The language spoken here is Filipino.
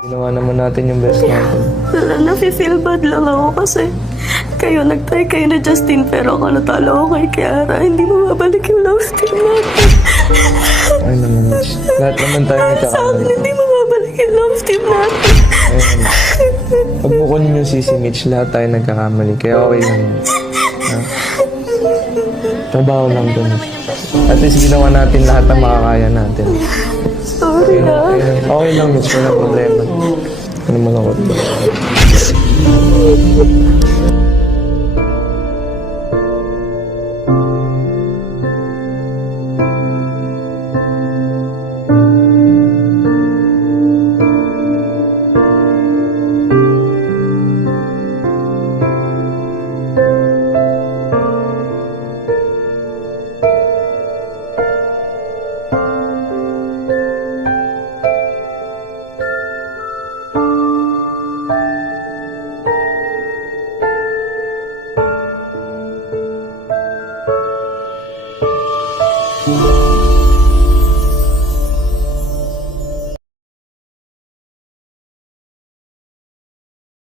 Ginawa naman natin yung best natin. Wala, nafe-feel bad lang ako kasi nag-try kayo na Justin pero ako natalo ako kay Kiara. Hindi mo mabalik yung love team natin. Ay naman, Mitch. Lahat naman tayo Sa akin, nagkakamali. hindi mo mabalik yung love team natin. Ayun. Pag mo kunin yung sisi, Mitch, lahat tayo nagkakamali. Kaya okay lang. Ha? Trabaho lang dun. At least ginawa natin lahat ng makakaya natin. Sorry na. Okay lang, Mitch. Walang problema. Ano man ako.